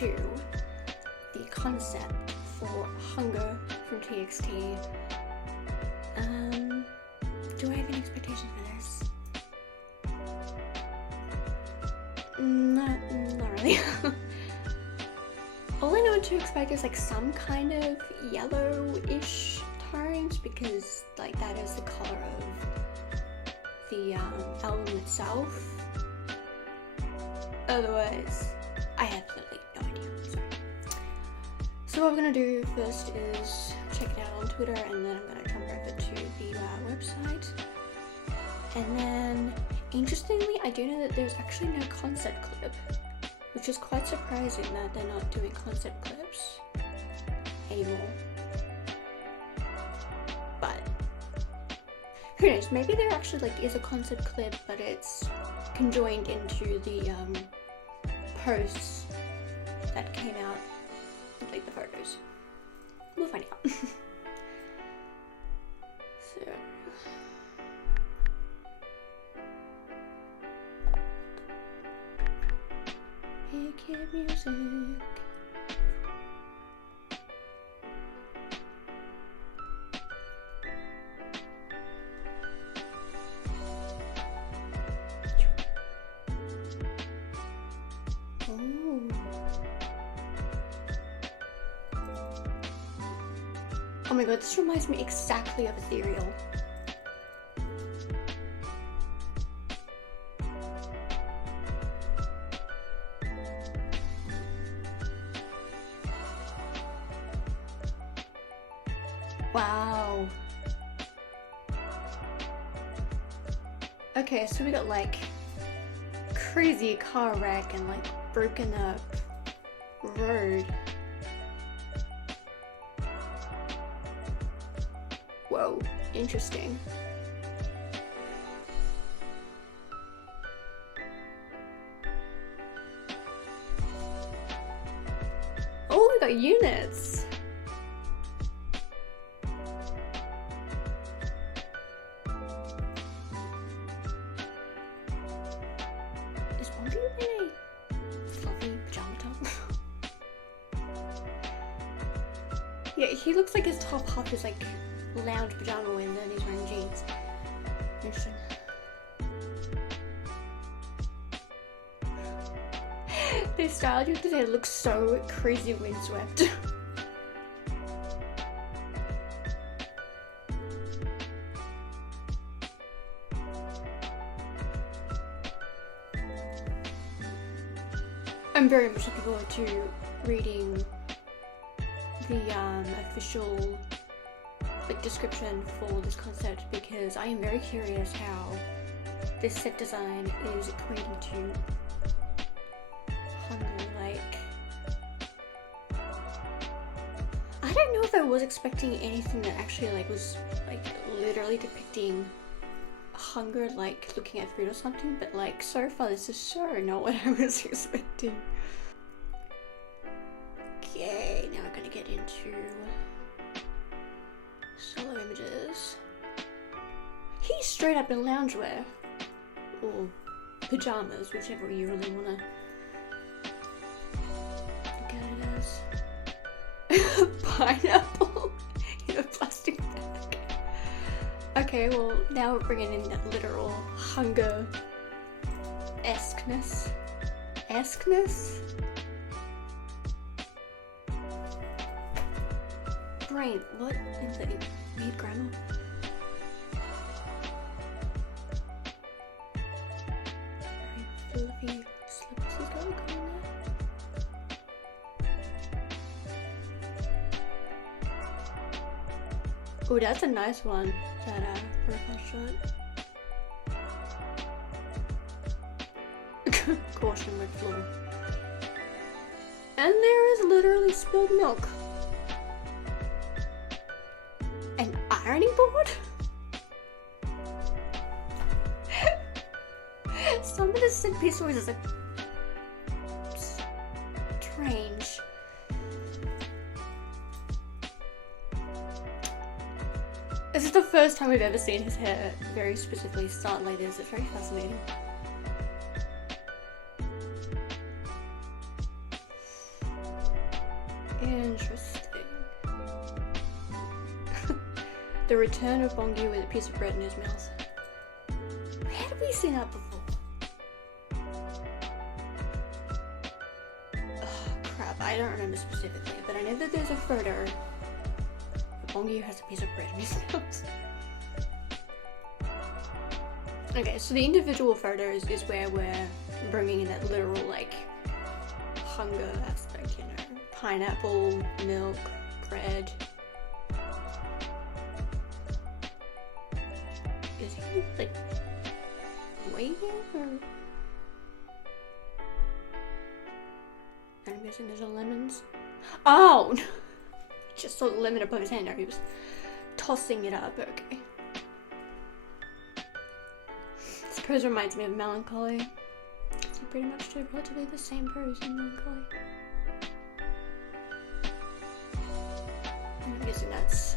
into the concept for Hunger from TXT. Do I have any expectations for this? Not really. All I know what to expect is like some kind of yellowish tones, because like that is the color of the album itself. Otherwise, I have absolutely no idea. Sorry. So what we're gonna do first is check it out on Twitter, and then I'm gonna jump over to the website. And then, interestingly, I do know that there's actually no concept clip, which is quite surprising that they're not doing concept clips anymore. But who knows? Maybe there actually like is a concept clip, but it's conjoined into the posts that came out with like the photos. We'll find out. So. Pick music. Oh my god, this reminds me exactly of Ethereal. Wow. Okay, so we got like crazy car wreck and like broken up road. Whoa, interesting. Oh, we got units. Is one dude in a fluffy pajama top? Yeah, he looks like his top half is like lounge pajama and then he's wearing jeans. Interesting. They styled you because it looks so crazy windswept. I'm very much looking forward to reading the official description for this concept, because I am very curious how this set design is equating to hunger. Like, I don't know if I was expecting anything that actually like was like literally depicting hunger, like looking at food or something, but like so far this is so not what I was expecting. Okay, now we're gonna get into solo images. He's straight up in loungewear. Or pajamas, whichever you really wanna look at it as. Pineapple in a plastic bag. Okay, well now we're bringing in that literal hunger esqueness. Brain, what in the weird grammar? Very fluffy slippers he's got going there. Oh, that's a nice one, that profile shot. Caution with floor. And there is literally spilled milk. An ironing board? Some of the set piece always is like strange. This is the first time we've ever seen his hair very specifically start like this. It's very fascinating. Interesting. The return of Bongi with a piece of bread in his mouth. Where have we seen that before? Oh crap, I don't remember specifically, but I know that there's a photo where Bongi has a piece of bread in his mouth. Okay, so the individual photos is where we're bringing in that literal, like, hunger aspect, you know. Pineapple, milk, bread. Is he, like, waving, or? I'm guessing there's a lemons. Oh! Just saw the lemon above his hand, he was tossing it up, okay. This pose reminds me of Melancholy. So pretty much do relatively the same pose in Melancholy. I'm guessing that's...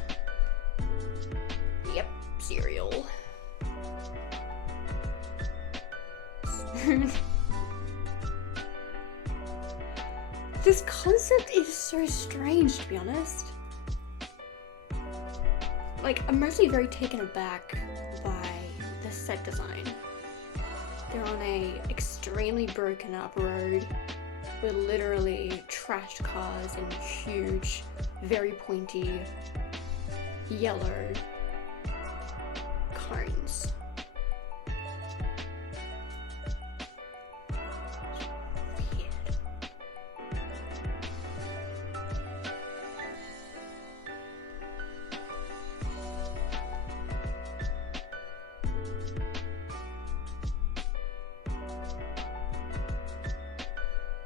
Yep, cereal. This concept is so strange, to be honest. Like, I'm mostly very taken aback by the set design. They're on a extremely broken up road with literally trashed cars and huge, very pointy, yellow cones.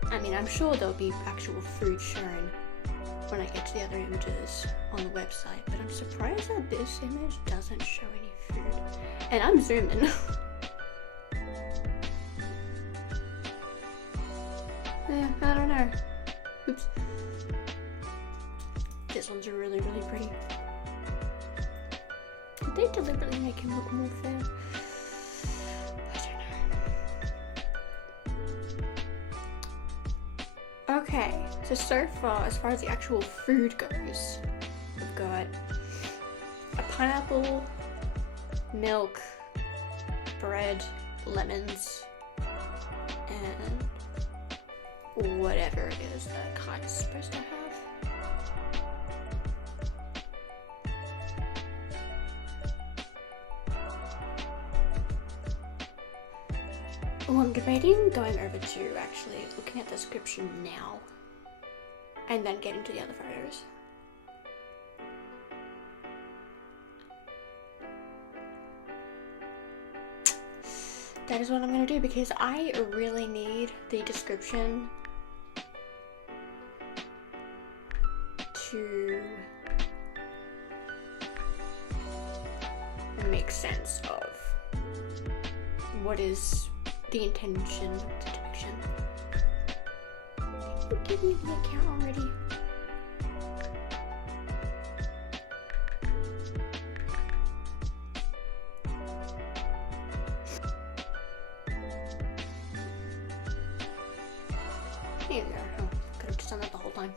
I mean, I'm sure there'll be actual food shown when I get to the other images on the website, but I'm surprised that this image doesn't show any food. And I'm zooming. Yeah, I don't know. Oops. This one's really, really pretty. Did they deliberately make him look more fair? Okay, so far, as far as the actual food goes, we've got a pineapple, milk, bread, lemons, and whatever it is that Kai is supposed to have. Oh, I'm debating going over to actually looking at the description now and then getting to the other photos. That is what I'm going to do because I really need the description to make sense of what is the intention of the depiction. Can you give me the account already? Here we go. Oh, could have just done that the whole time.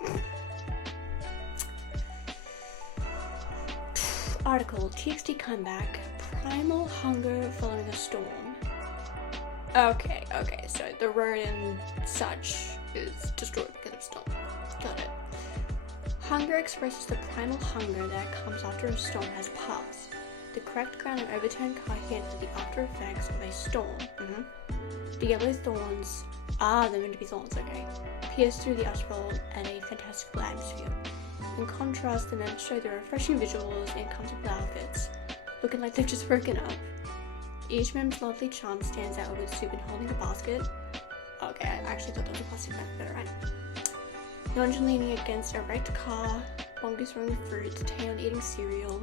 Article, TXT comeback, primal hunger following a storm. Okay, so the road and such is destroyed because of storm. Got it. Hunger expresses the primal hunger that comes after a storm has passed. The cracked ground and overturned car hint are the after effects of a storm. The yellow thorns, they're meant to be thorns, okay, pierce through the asphalt and a fantastical atmosphere. In contrast, the men show the refreshing visuals in comfortable outfits, looking like they've just broken up. Each mem's lovely charm stands out with Subin holding a basket. Okay, I actually thought that was a plastic bag, but alright. Nonjan leaning against a wrecked car, Bongi throwing fruit, Taeyeon eating cereal,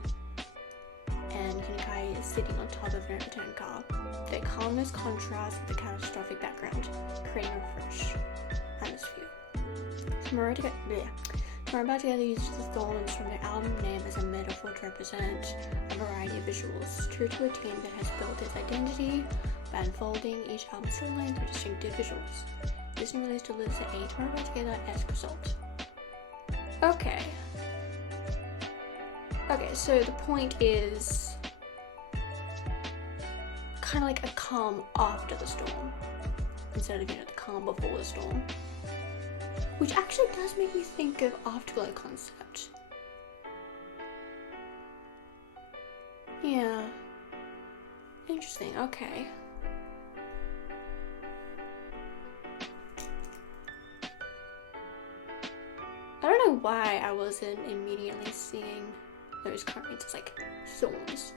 and Unikai is sitting on top of an overturned car. Their calmness contrasts with the catastrophic background, creating a fresh atmosphere. Tomorrow together uses the thorns from their album name as a metaphor to represent a variety of visuals, true to a team that has built its identity by unfolding each album storyline through distinctive visuals. This new release delivers a Tomorrow Together-esque result. Okay. Okay, so the point is kind of like a calm after the storm instead of, the calm before the storm. Which actually does make me think of Afterglow concept. Yeah. Interesting, okay. I don't know why I wasn't immediately seeing those currents as like thorns.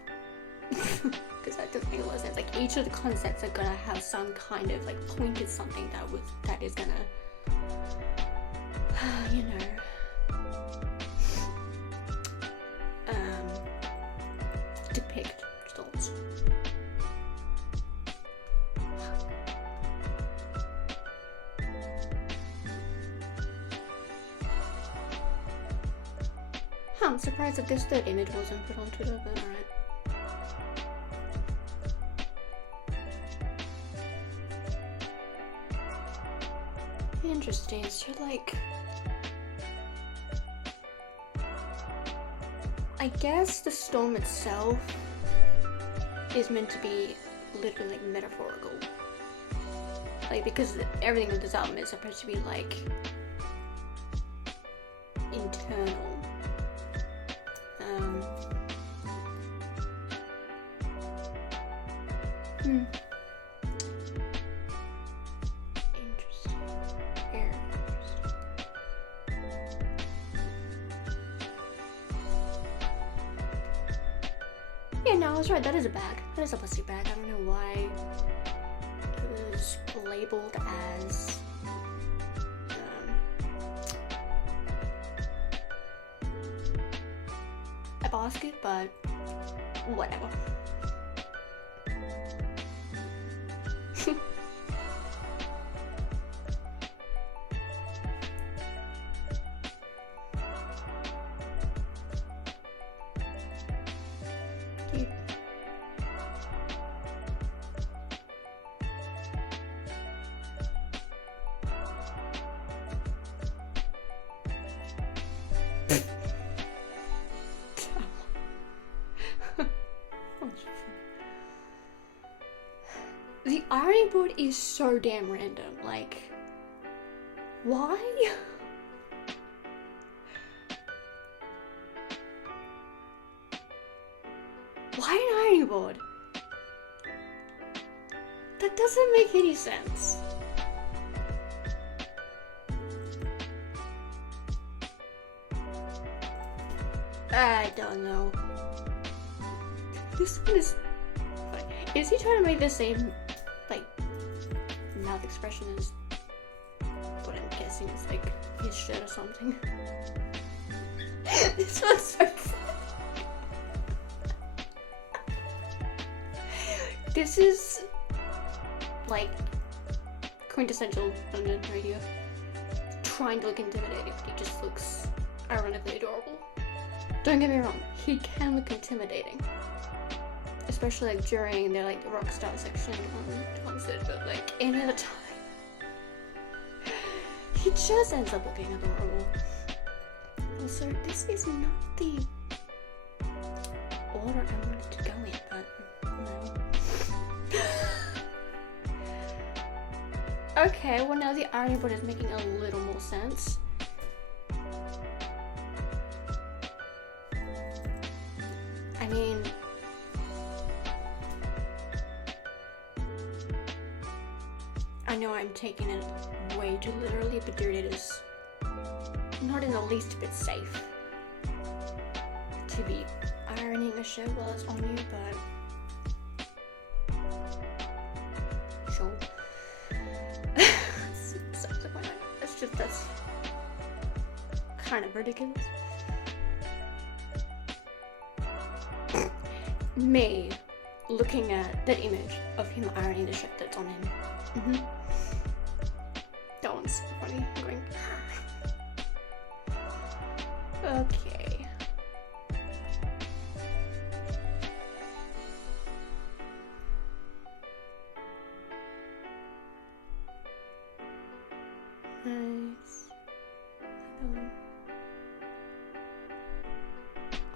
Because that doesn't make a lot of sense. Like each of the concepts are gonna have some kind of like pointed something that is gonna depict thorns. I'm surprised that this third image wasn't put on Twitter, but alright. Interesting, so like... I guess the storm itself is meant to be literally like metaphorical. Like, because everything with this album is supposed to be like internal. Interesting. Very interesting. Yeah, no, I was right. That is a bag. That is a plastic bag. I don't know why it was labeled as a basket, but whatever. Cute. The ironing board is so damn random. Like, why? Why an ironing board? That doesn't make any sense. I don't know. This one is... Is he trying to make the same, like, mouth expression as what I'm guessing is, like, his shirt or something? This one's so funny. This is, like, quintessential London radio. Trying to look intimidating, but he just looks ironically adorable. Don't get me wrong, he can look intimidating. Especially like during their like rock star section on the concert, but like any other time, he just ends up looking adorable. Also, this is not the order I wanted to go in, but no. Okay, well now the ironing board is making a little more sense. I mean, I know I'm taking it way too literally, but dude, it is not in the least bit safe to be ironing a shirt while it's on you, but sure. That's kind of ridiculous. Me looking at that image of him ironing the shirt that's on him. That one's so funny. I'm going. Okay. Nice.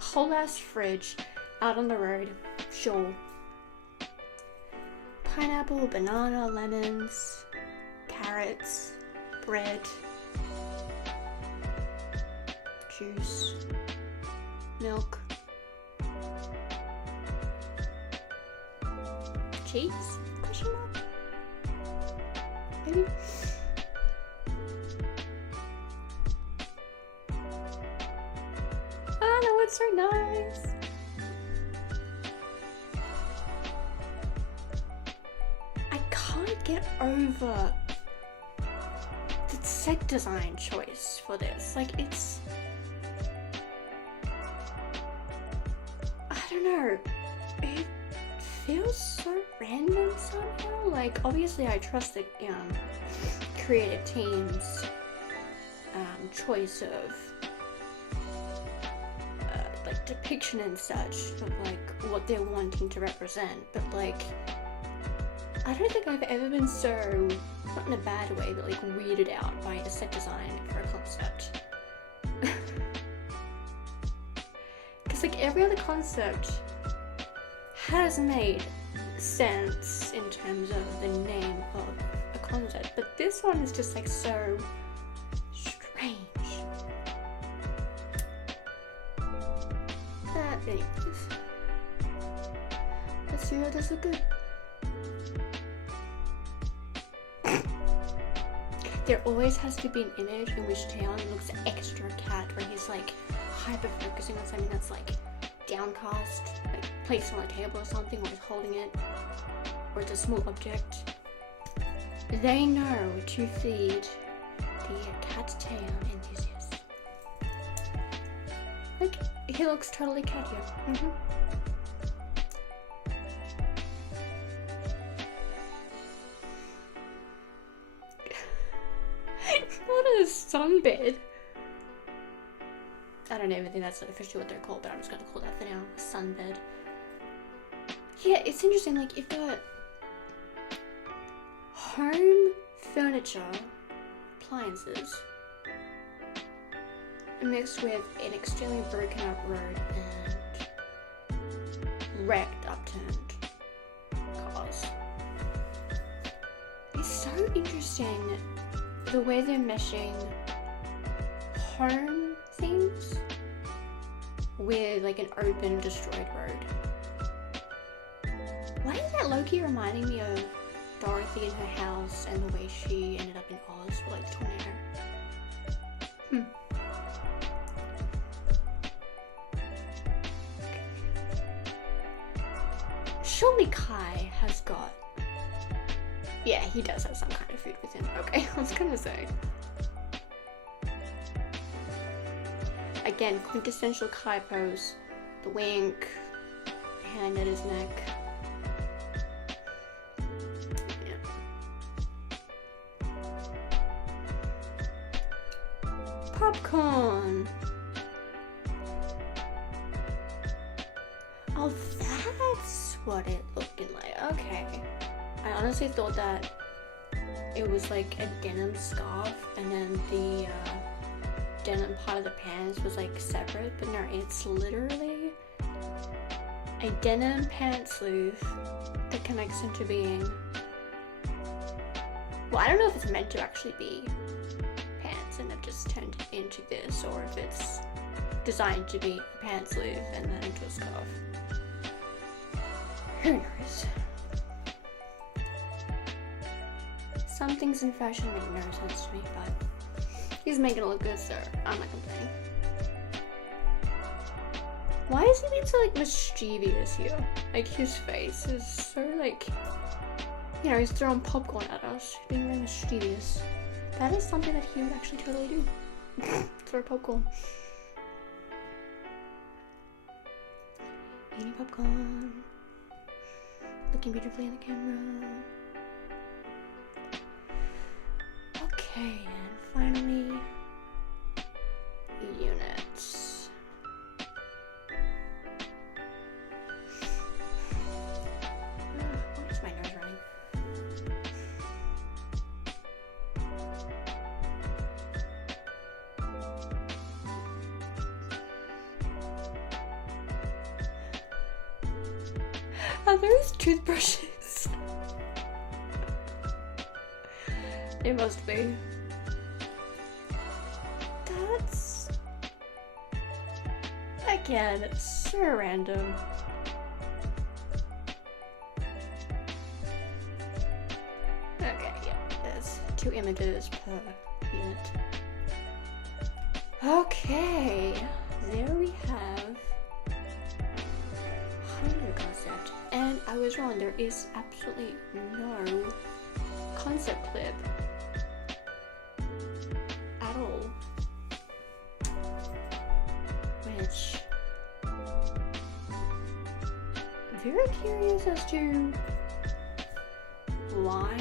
whole ass fridge out on the road. Sure. Pineapple, banana, lemons, carrots, bread, juice, milk, cheese? Question mark? Maybe? Oh no, it's so nice. I can't get over the set design choice for this. Like, it's, I don't know, it feels so random somehow. Like, obviously I trust the creative team's choice of like depiction and such of like what they're wanting to represent, but like I don't think I've ever been so, not in a bad way, but like weirded out by a set design for a concept. Because like every other concept has made sense in terms of the name of a concept, but this one is just like so strange. Anyways, let's see how this look good. There always has to be an image in which Taeyeon looks extra cat, where he's like hyper focusing on something that's like downcast, like placed on a table or something, or he's holding it, or it's a small object. They know to feed the cat Taeyeon enthusiast. Like, he looks totally cat here. What a sunbed. I don't even think that's officially what they're called, but I'm just gonna call that for now. A sunbed. Yeah, it's interesting, like, you've got home furniture, appliances, mixed with an extremely broken up road and wrecked, upturned cars. It's so interesting the way they're meshing home things with like an open, destroyed road. Why is that low-key reminding me of Dorothy in her house and the way she ended up in Oz for like the tornado? Surely Kai has got... Yeah, he does have some kind of food with him. Okay, I was gonna say. Again, quintessential Kai pose. The wink, hand at his neck. Yeah. Popcorn! Oh, that's what it looking like. Okay. I honestly thought that it was like a denim scarf and then the denim part of the pants was like separate, but no, it's literally a denim pant sleeve that connects into being, well, I don't know if it's meant to actually be pants and they've just turned it into this, or if it's designed to be a pant sleeve and then into a scarf. Who knows? Some things in fashion make no sense to me, but he's making it look good, so I'm not complaining. Why is he being so like mischievous here? Like, his face is so like, you know, he's throwing popcorn at us, being very mischievous. That is something that he would actually totally do. Throw popcorn. Eating popcorn. Looking beautifully in the camera. Okay, and finally, units. Why is my nose running? Are those toothbrushes? It must be. That's... Again, it's so random. Okay, yeah, there's 2 images per unit. Okay, there we have Hunger concept. And I was wrong, there is absolutely no concept clip at all. Which, I'm very curious as to why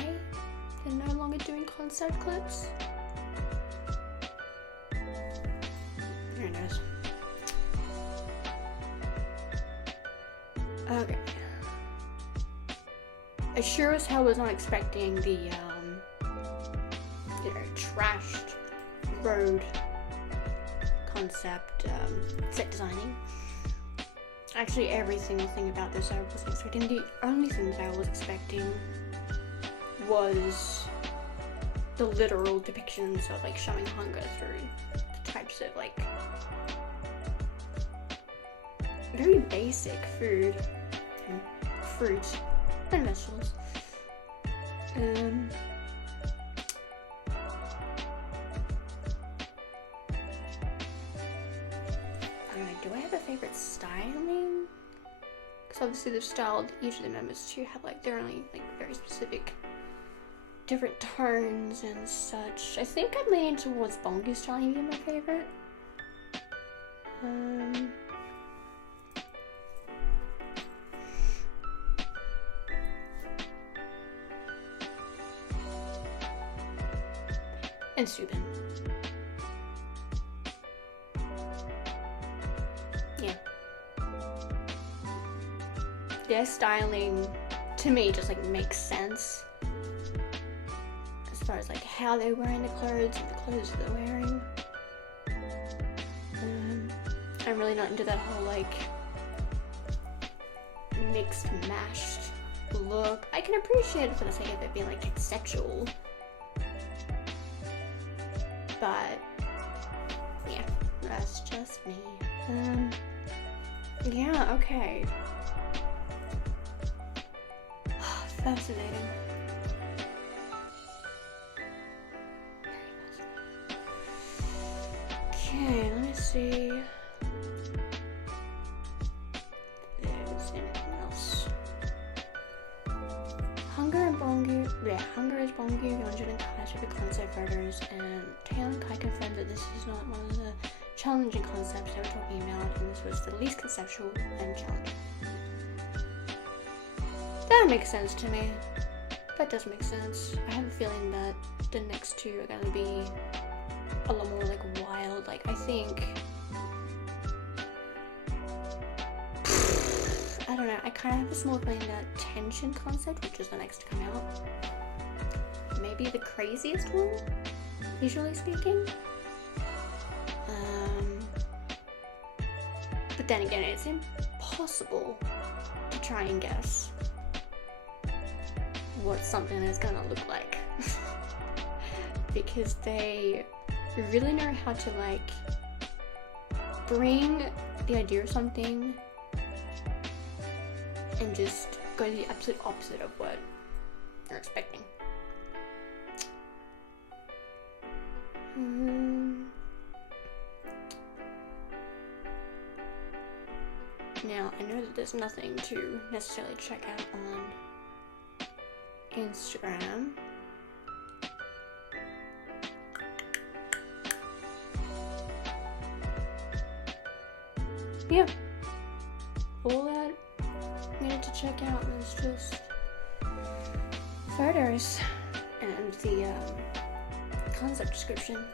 they're no longer doing concept clips. Who knows? Okay. I sure as hell was not expecting the, trashed road concept, set designing. Actually, every single thing about this I wasn't expecting. The only thing that I was expecting was the literal depictions of, like, showing hunger through the types of, like, very basic food and fruit and vegetables. I don't know, do I have a favorite styling? Because obviously they've styled each of the members to have, like, their own, like, very specific different tones and such. I think I'm leaning towards Bongu styling being my favorite. And Subin. Yeah. Their styling, to me, just, like, makes sense. As far as, like, how they're wearing the clothes and the clothes that they're wearing. I'm really not into that whole, like, mixed, mashed look. I can appreciate it for the sake of it being, like, sexual. But, yeah, that's just me. Yeah, okay. Fascinating. Okay, let me see. There's anything else. Hunger is Bongu, Yeonjun and Kai took the concept photos, and Taeyeon and Kai confirmed that this is not one of the challenging concepts they were talking about, and this was the least conceptual and challenging. That makes sense to me. That does make sense. I have a feeling that the next 2 are gonna be a lot more, like, wild. Like, I think... I don't know, I kind of have a small feeling that Tension concept, which is the next to come out, maybe the craziest one, visually speaking. But then again, it's impossible to try and guess what something is gonna look like. Because they really know how to, like, bring the idea of something and just go the absolute opposite of what you're expecting. Now, I know that there's nothing to necessarily check out on Instagram. Yeah. All that I needed to check out was just photos and the concept description.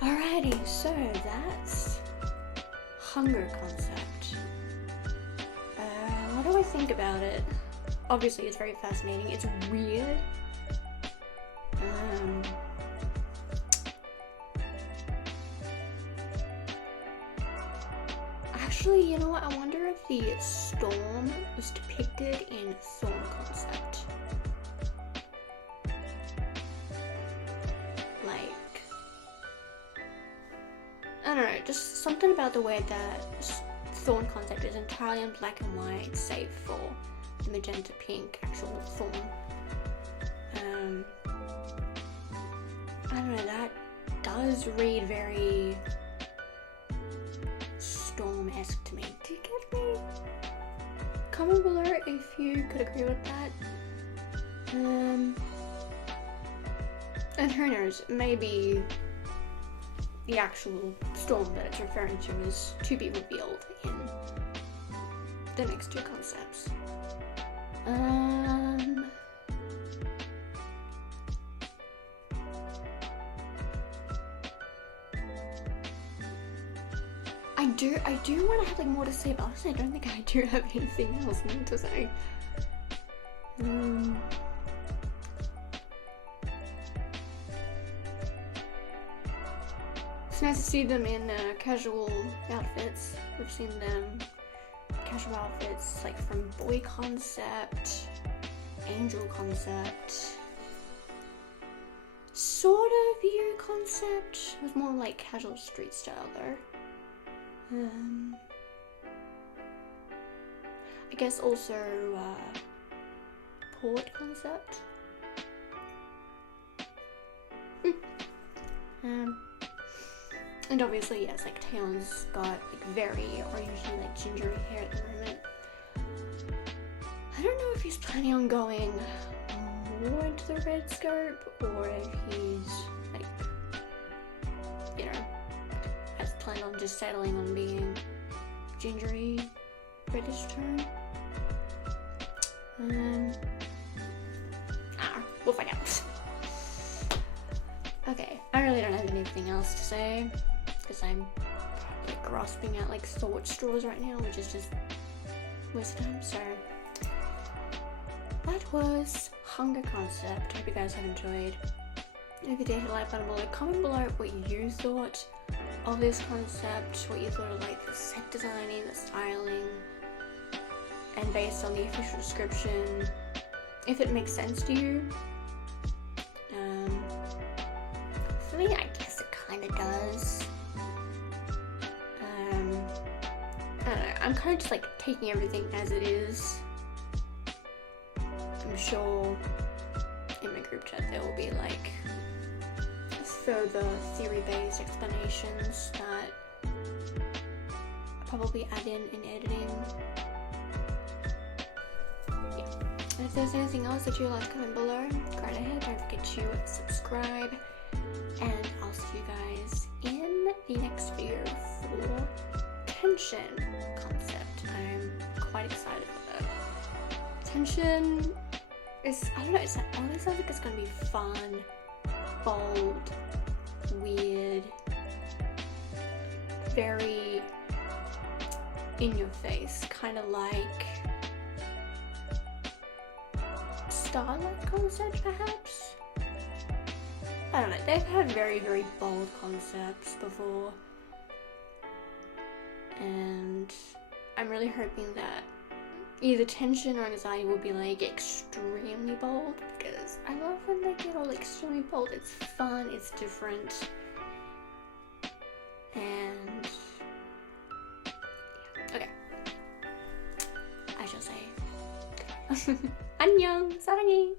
Alrighty, so that's Hunger concept. What do I think about it? Obviously, it's very fascinating. It's weird. I Actually, you know what? I wonder if the storm was depicted in Thorn concept. Like, I don't know, just something about the way that Thorn concept is entirely in black and white, save for the magenta pink actual Thorn. I don't know, that does read very Storm-esque to me. Do you get me? Comment below if you could agree with that. And who knows, maybe the actual storm that it's referring to is to be revealed in the next two concepts. I do want to have like more to say, but honestly I don't think I do have anything else more to say. It's nice to see them in casual outfits. We've seen them casual outfits like from Boy Concept, Angel Concept, sort of You Concept. It was more like casual street style though. I guess also Port Concept. And obviously, yes, like Taeyeon's got like very orangey, like gingery hair at the moment. I don't know if he's planning on going more into the red scope or if he's like, you know, has planned on just settling on being gingery reddish tone. We'll find out. Okay, I really don't have anything else to say because I'm probably grasping at like thought straws right now, which is just waste of time. So that was Hunger Concept. Hope you guys have enjoyed. If you did, hit the like button below. Comment below what you thought of this concept, what you thought of like the set designing, the styling, and based on the official description, if it makes sense to you. For me, I guess it kind of does. I don't know, I'm kind of just like taking everything as it is. I'm sure in my group chat there will be like further theory-based explanations that I'll probably add in editing. Yeah. And if there's anything else that you'd like to comment below, go right ahead. Don't forget to subscribe. And I'll see you guys in the next video for Tension Concept. I'm quite excited for that. Tension is, I don't know, it honestly sounds like it's gonna be fun, bold, weird, very in your face, kind of like Starlight Concept perhaps? I don't know, they've had very, very bold concepts before, and I'm really hoping that either Tension or Anxiety will be like extremely bold, because I love when they get all extremely bold. It's fun, it's different, and yeah. Okay, I shall say 안녕, 사랑해.